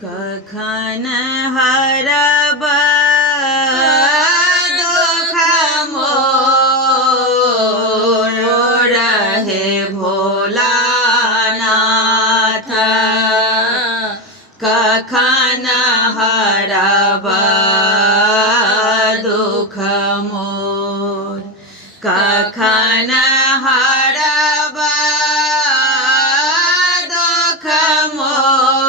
कखन हरब दुख मोर रहे भोलानाथ। कखन हरब दुख मोर, कखन हरब दुख मोर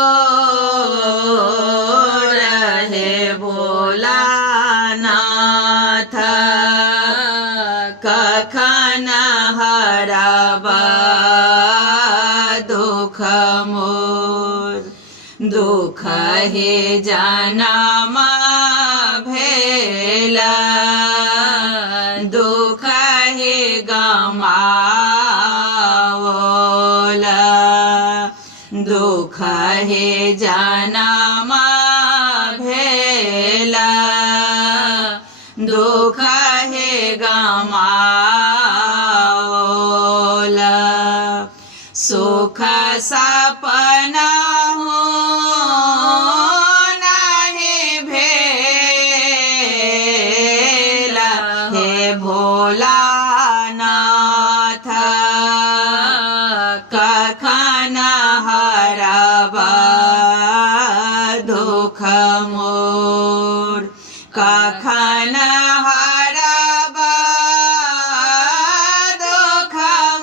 रहे भोलानाथ। कखन हरब दुख मोर, दुख हे जनम भेला, दुख हे गमावला, दुख हे जनम भेला, दुख हे गमावला। सुख सपना भोलानाथ। कखन हरब दुख मोर, कखन हरब दुख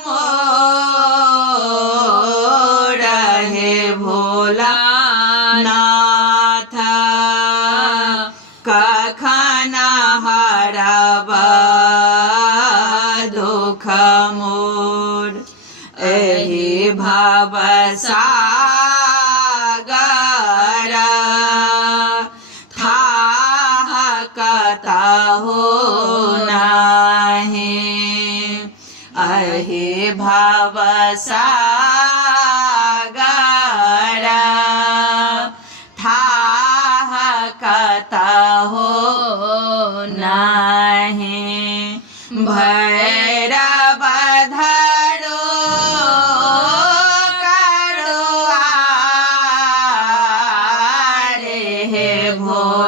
मोर रहे भोलानाथ। कखन हरब दुख मोर, एहि भव सागर थाह कतहु नाहि। एहि भव सागर थाह कतहु नाहि। भैरव धरो करुआरे हे भोलानाथ।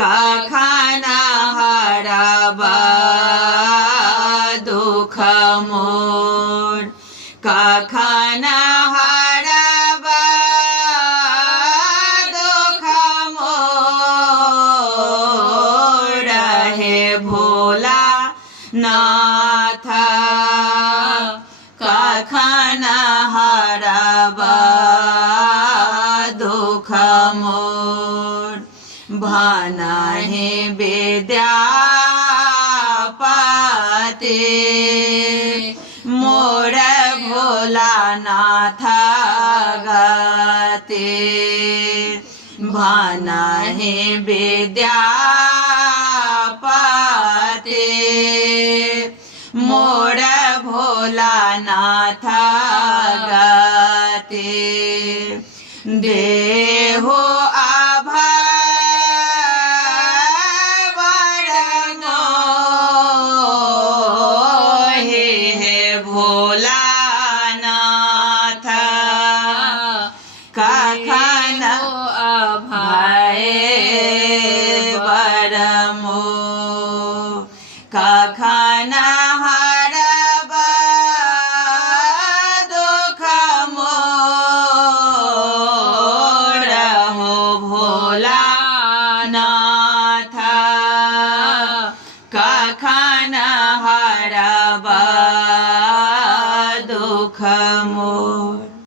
कखन हरब दुख मोर, कखन हरब दुख मोर रहे भोलानाथ। कखन हरब दुख मोर, भानहि विद्यापति मोर भोलानाथ गति। भानहि विद्यापति मोर भोलानाथ गति। दे